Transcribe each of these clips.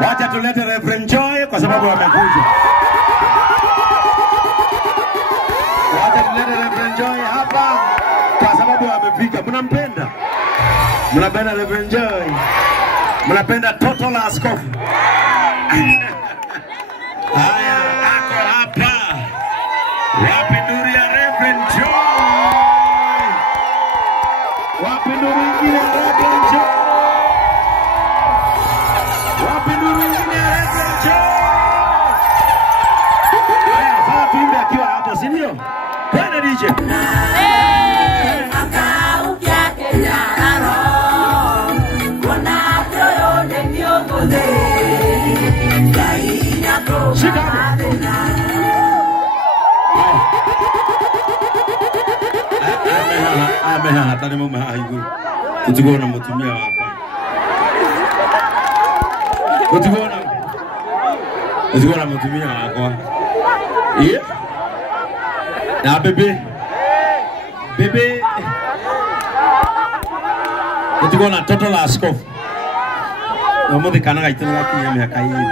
Wacha tulete Reverend Joy kwa sababu amekuja. Wacha tulete Reverend Joy hapa kwa sababu amefika. Mnampenda? Mnapenda Reverend Joy? Mnapenda toto la askofu? Haya, ako hapa. Wapi nuru ya Reverend Joy? Wapi nuru ingine ya Reverend Joy? Wapi nuru ingine ya Reverend Joy? Haya, sasa tuimbe akiwa hapo, si ndio? Twende DJ. Ameha tani mama haigu. Utigona mutumia hapa. Utigona mutumia hapa. Yeah. Na bebe. Utigona toto la askofu. Na mode kana gaitana kinya miaka hii.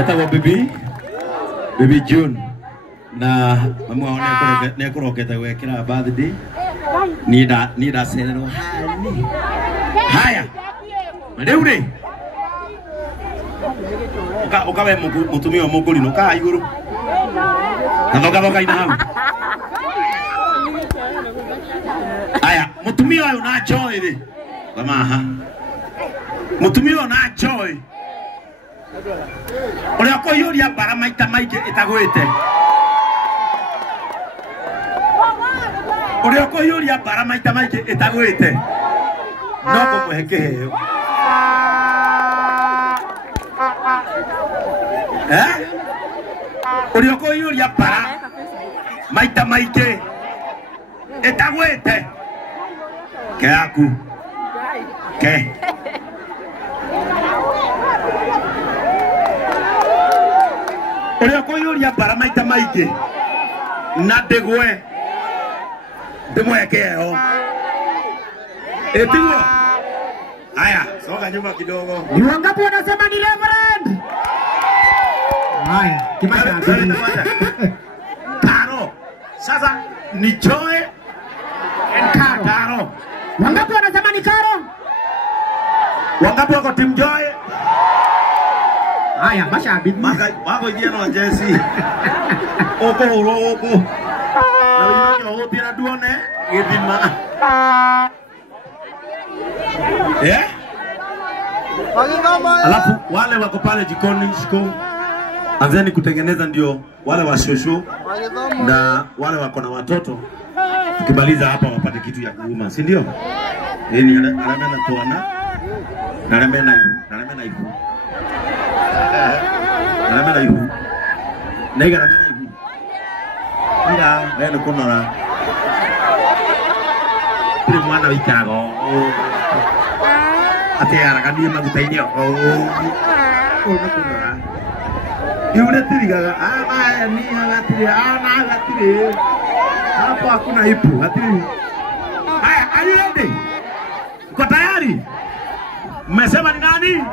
Eta wa Baby June na mama ne kuroketa wekira birthday nida serero hani haya ndeure ukawe mutumio muguri no ka iguru ndoka ina hapo haya mutumio ayo na joy ri mama mutumio na joy Ore ko yuri bara maita maige itagwete. Ore ko yuri bara maita maige itagwete. No ko muheke heyo. Ore ko yuri bara maita maige itagwete. Ke aku. Ke. Ore ko yuri bara maita maige na degwe demwekeo etigo haya soka nyuma kidogo ni wangapi wanasema ni Reverend haya kimaka Karo sasa ni Joy and Karo wangapi wanasema ni Karo wangapi wako team Joy haya mashabiki wako ingia na Jesse oko na wino yo tira duone githima alafu wale wako pale jikoni shiko anzeni kutengeneza ndio wale wa shosho na wale wako na watoto tukimaliza hapa wapate kitu ya kuuma si ndio ni alamena tuona na alamena hivi Naigara na hivi. Ila leo kunora. Ile mwana wikago. Ate arakani magutainio. Kunora. Yule tirigaga ni agatiri agatiri. Hapo hakuna ipu. Atiri. Haya, are you ready? Uko tayari? Mmesema ni nani?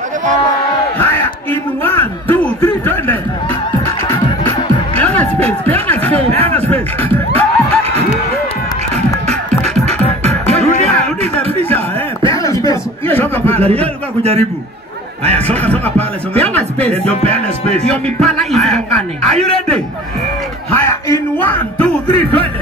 Haya, in 1 2 3 twende. Peana space, peana space, peana space. Rudisha, peana space. Soka pale, yeye alikuwa kujaribu. Haya, soka pale, soka. Peana space. Ndio peana space. Hiyo mipana isongane. Are you ready? Haya, in 1 2 3 twende.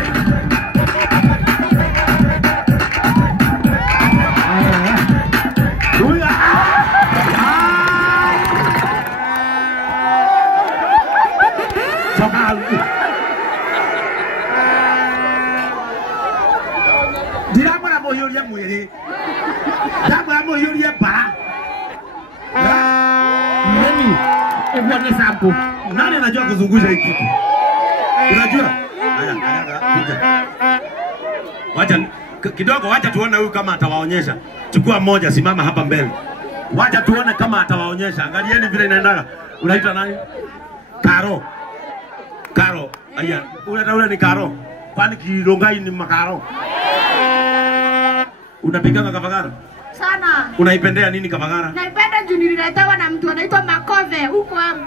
Dirabora moyoria mwere. Dabora moyoria bara. Nani? Uone sample. Nani anajua kuzungusha hiki kitu? Unajua? Haya, kuja. Wacha kidogo, wacha tuone huyu kama atawaonyesha. Chukua mmoja, simama hapa mbele. Wacha tuone kama atawaonyesha. Angalieni vile inaendaga. Unaitwa nani? Karo. Aya, ule ni Karo. Kwani Kirongai ni makaro? Unapiganga Kavagara? Sana. Unaipendea nini Kavagara? Naipenda juu nililetewa na mtu anaitwa Makove huko hapo.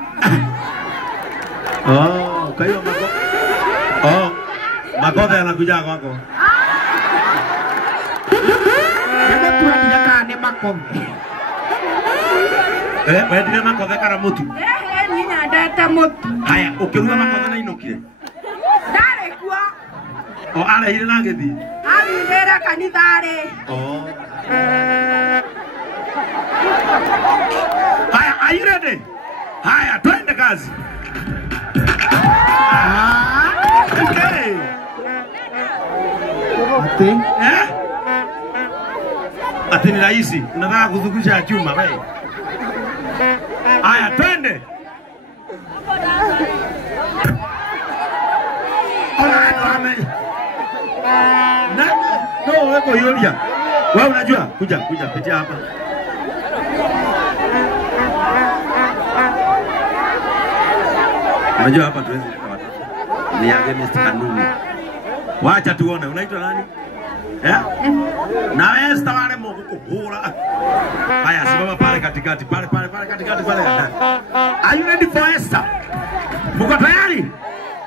Kwa hiyo Makove anakuja kwako. Ndio tunajiaka ni Makove. Wewe ndio Makove kara mutu. Nini adata mutu. Haya, ukiruga Makove na inokire. Dare kwa. Ale hili nagethi. Ali ndera kanithare. Haya, are you ready? Haya, twende kazi. Okay. Ati ni rahisi. Unataka kuzungusha chuma wewe. Haya, twende. No, weko Yulia. Wewe unajua? Kuja, pitia hapa. Unajua hapa tuwezi kwa watoto. Ni against kanuni. Wacha tuone, unaitwa nani? Na wewe stawale Mungu kuhura. Haya, simama pale katikati, pale katikati pale. Are you ready for Esther? Mko tayari?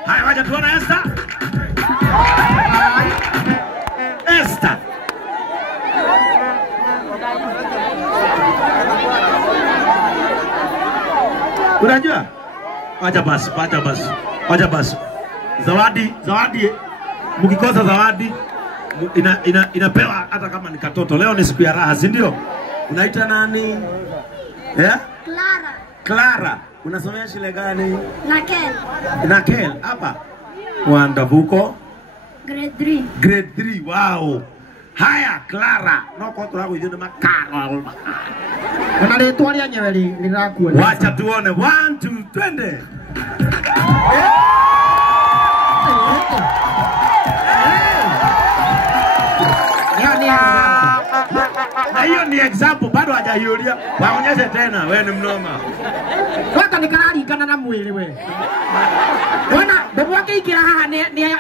Haya, wacha tuone Esther. Esther. Unajua? Wacha basi. Zawadi. Mkikosa zawadi inapewa hata kama ni katoto. Leo ni siku ya raha, si ndio? Unaita nani? Clara. Unasomea shule gani? Nakel. Hapa. Wandavuko? Grade 3. Wow. Haya, Clara. No kwa tulago hiyo ni makaro. Unaletwa lia nyeweli nirakuona. Wacha tuone. 1 2 twende. Na hiyo ni example, bado hajahiulia. Waonyeshe tena, wewe ni mnoma. Waka nikarari kana na mwili wewe. Wana ndogo wake ikira haha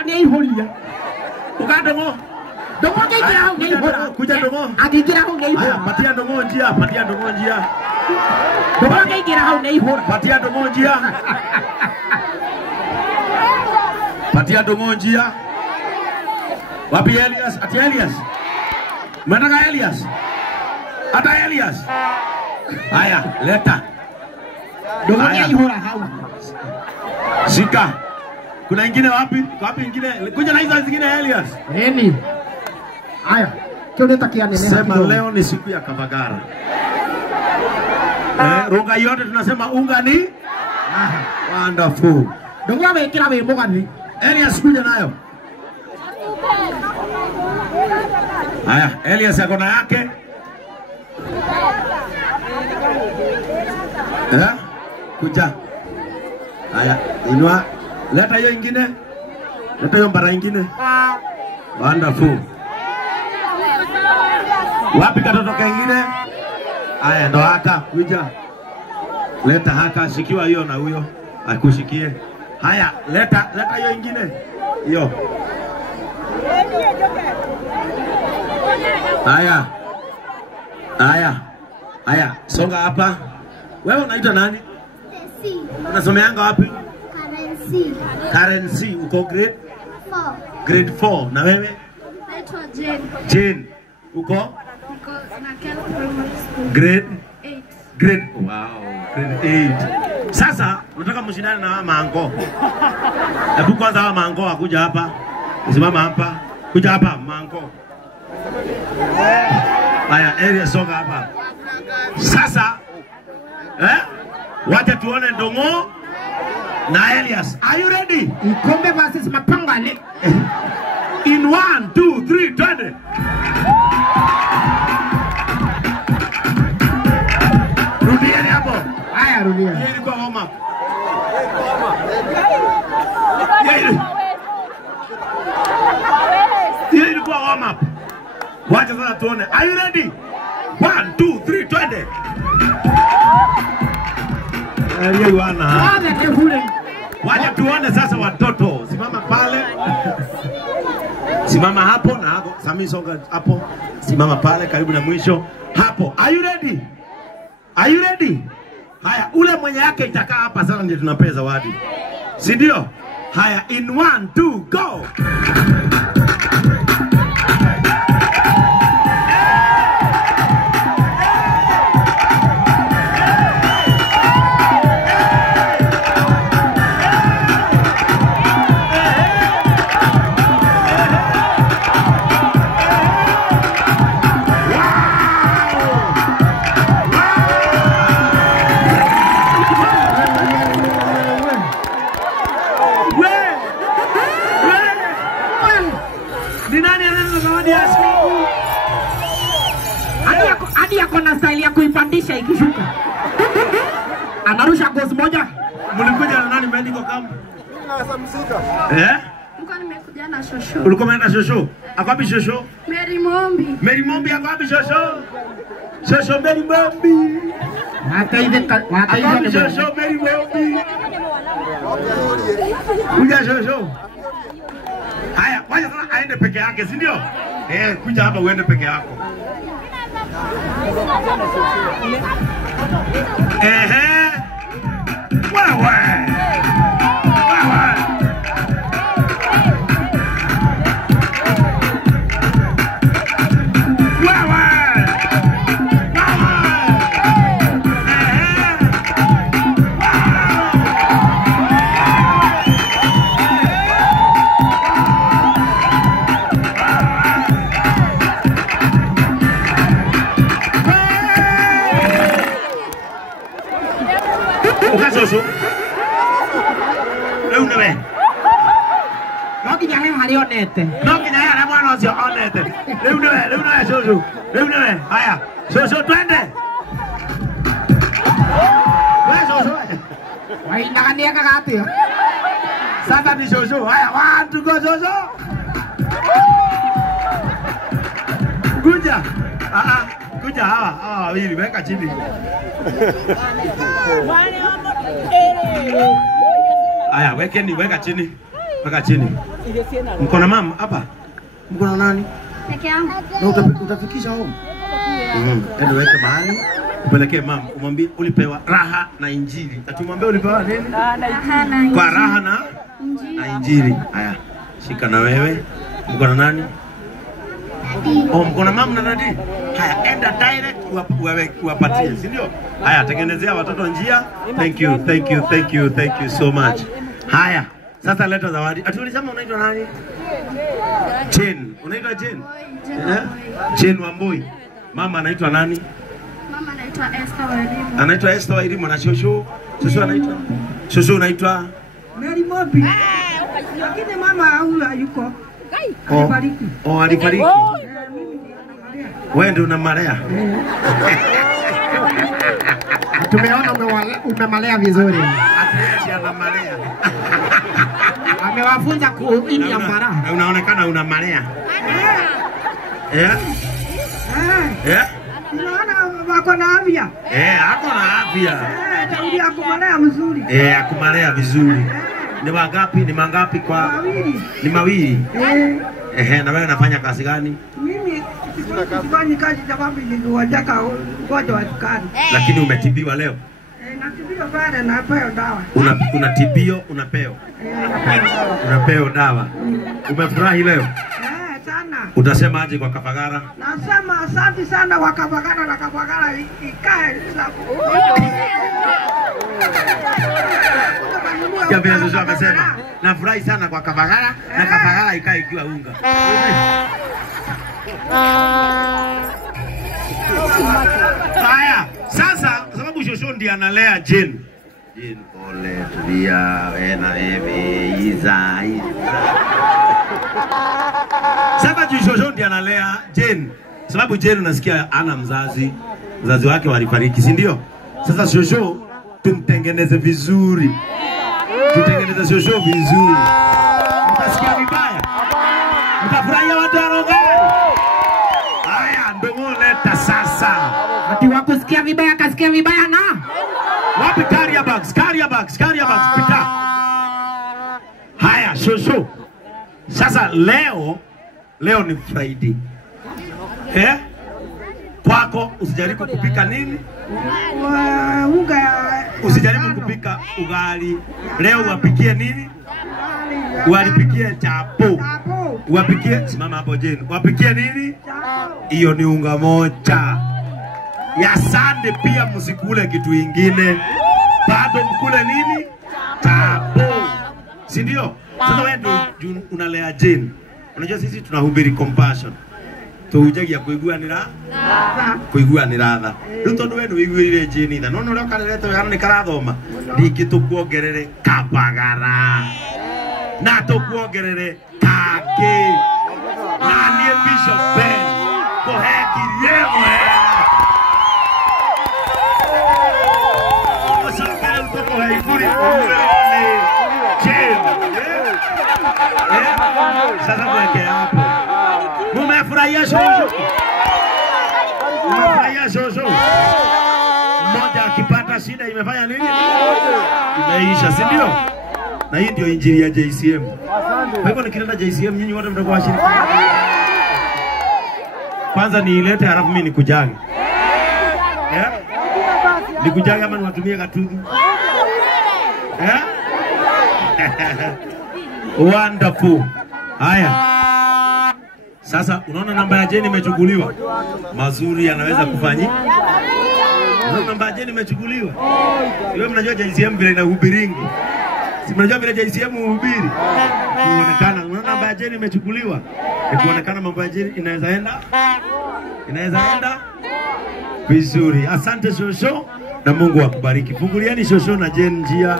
ni ihuria. Ukandongo. Ndogo wake ikira haha ni ihura. Kuja ndongo. Akikira haha ni ihura. Patia ndongo njia. Ndogo wake ikira haha ni ihura. Patia ndongo njia. Wapi Elias? Ati Elias. Manaka Elias. Ata Elias. Haya, leta. Ndogo wake ihura haha. Shika. Kuna ingine wapi? Wapi ingine? Kuja na hizo zingine Elias. Nini? Haya. Kio nitakia nene. Sema leo ni siku ya Kavagara. Runga yote tunasema unga ni wonderful. Ndogo amekira wimbo gani? Elias kuja nayo. Haya, Elias yako na yake. Kuja. Haya, inua. Leta hiyo ingine. Leta hiyo mbara ingine. Wonderful. Wapi katoto kengine? Haya, ndo haka kuja. Leta haka, shikiwa hiyo na huyo. Akushikie. Haya, leta hiyo ingine. Hiyo. Haya, songa hapa. Wewe unaitwa nani? C. Unasomeanga wapi? Karen C. Karen C, uko grade 4. grade 4. Na wewe? Naitwa Jane. Jane, uko Niko Nakela Primary School. grade 8. grade grade 8. Sasa nataka mshindane na hawa mango. Hebu kwanza hawa mango akuja hapa. Usimama hapa. Kuja hapa mango. Haya, area songa hapa. Sasa wacha tuone Ndongo na Elias. Are you ready? Ikombe versus Mapangale. In 1, 2, 3, 20. Rudieni hapo. Haya, rudia. Hiyo ilikuwa warm up. Hiyo ilikuwa warm up. Wacha sasa tuone. Are you ready? 1, 2, 3, 20. Hiyo wana. Wacha tuone sasa watoto. Simama pale. Simama hapo na hapo. Sami songa hapo. Simama pale karibu na mwisho. Hapo. Are you ready? Are you ready? Haya, ule mwenye yake itakaa hapa sasa ndio tunapea zawadi. Si ndio? Haya, in 1, 2, go. Hadi yako na style ya kuipandisha ikishuka. Anarusha gozi moja. Mlikuja na nani medical camp? Niko nimekuja na shosho. Ulikuwa umeenda shosho? Akwapi shosho? Mary Mombi. Mary Mombi akwapi shosho? Shosho Mary Mombi. Akwapi shosho Mary Mombi. Kuja shosho. Haya, wacha sasa aende peke yake, si ndio? Kuja hapa uende peke yako. Wewe. Shosho. Leo nebe. Nokinyale hari onete. Nokinyale hari mwana sio onete. Leo nebe shosho. Leo nebe. Haya. Shosho twende. Wewe shosho. Wainakania kakati. Sasa ni shosho. Haya, 1 2 go shosho. Kuja. Kuja hawa wawili weka chini. Aya, weka chini. Weka chini. Mko na mama hapa? Mko na nani? Peke yangu. Na utafikisha home? Ndio weke mahali. Upelekee mama, umwambie ulipewa raha na injili. Atumwambie ulipewa nini? Kwa raha na injili. Haya, shika na wewe. Mko na nani? Mko na mama na dadi? Haya, enda direct uwapatie, si ndio? Haya, tengenezea watoto njia. Thank you so much. Haya, sasa leta zawadi. Atuulisema unaitwa nani? Jane. Unaitwa Jane? Jane Wambui. Mama anaitwa nani? Mama anaitwa Esther Wairimu. Anaitwa Esther Wairimu na shosho. Shosho anaitwa? Shosho anaitwa Mary Mombi. Lakini mama huyu hayuko. Alifariki. Alifariki. Wewe ndio unamlea. Tumeona umemalea vizuri. Ati anamalea. Amewafunza kuinia mara. Na unaonekana unamalea. Eh? Unaona wako na afya. Ako na afya. Tauri akumalea mzuri. Akumalea vizuri. Ni wangapi? Ni mangapi kwa? Mawili. Ni mawili. Na wewe unafanya kazi gani? Mimi sifanyi kazi sababu niliwataka ugonjwa wa sukari. Lakini umetibiwa leo? Natibiwa pale na napewa dawa. Unatibio, unapewa? Unapewa dawa. Umefurahi leo? Sana. Utasema aje kwa Kafagara? Nasema asante sana kwa Kafagara na Kafagara ikae sababu. Kia Shosho amesema nafurahi sana kwa Kafagara na Kafagara ikae ikiwa unga. Haya, sasa kwa sababu Shosho ndiye analea Jane. Jane pole tulia wena hivi iza. Sasa Shosho ndiye analea Jane. Sababu Jane unasikia ana mzazi. Mzazi wake walifariki, si ndio? Sasa Shosho tumtengeneze vizuri. Tutengeneze Shosho vizuri. Mtasikia vibaya? Mtafurahia watu wanogani? Haya, ndogo leta sasa. Ati wakusikia vibaya kasikia vibaya na? Wapi carrier bags? Carrier bags, carrier bags pita. Haya, Shosho. Sasa leo ni Friday. Kwako usijaribu kupika nini? Usijaribu kupika ugali. Leo wapikie nini? Walipikie chapo. Wapikie, simama hapo Jane. Wapikie nini? Hiyo ni unga moja. Ya sande pia msikule kitu ingine. Bado mkule nini? Chapo. Si ndio? Sasa wewe ndio unalea Jane. Unajua sisi tunahubiri compassion. Tuhujagia kuigua ni radha. Riu tondu we nduiguirire Jane tha none uria ukarerete wega ni karathoma ringi tukuongerere Kafagara na tukuongerere Kake na nie Bishop Ben kuheki yewe osakere tukuhe iguri umerone Jane. Sasa mweke hapo. Mumefurahia Shosho? Mumefurahia Shosho? Mmoja akipata shida imefanya nini? Imeisha, si ndio? Na hii ndio injili ya JCM. Kwa hivyo nikienda JCM nyinyi wote mtakuwa washiriki. Kwanza niilete halafu mimi nikujage. Nikujage ama niwatumie katugu? Wonderful. Haya. Sasa unaona namba ya Jane imechukuliwa. Mazuri yanaweza kufanyika. Unaona namba ya Jane imechukuliwa. Wewe mnajua JCM vile inahubiringi. Si mnajua vile JCM uhubiri. Kuonekana unaona namba ya Jane imechukuliwa. Kuonekana mambo ya Jane inaweza enda vizuri. Asante Shosho na Mungu akubariki. Fungulieni Shosho na Jane njia.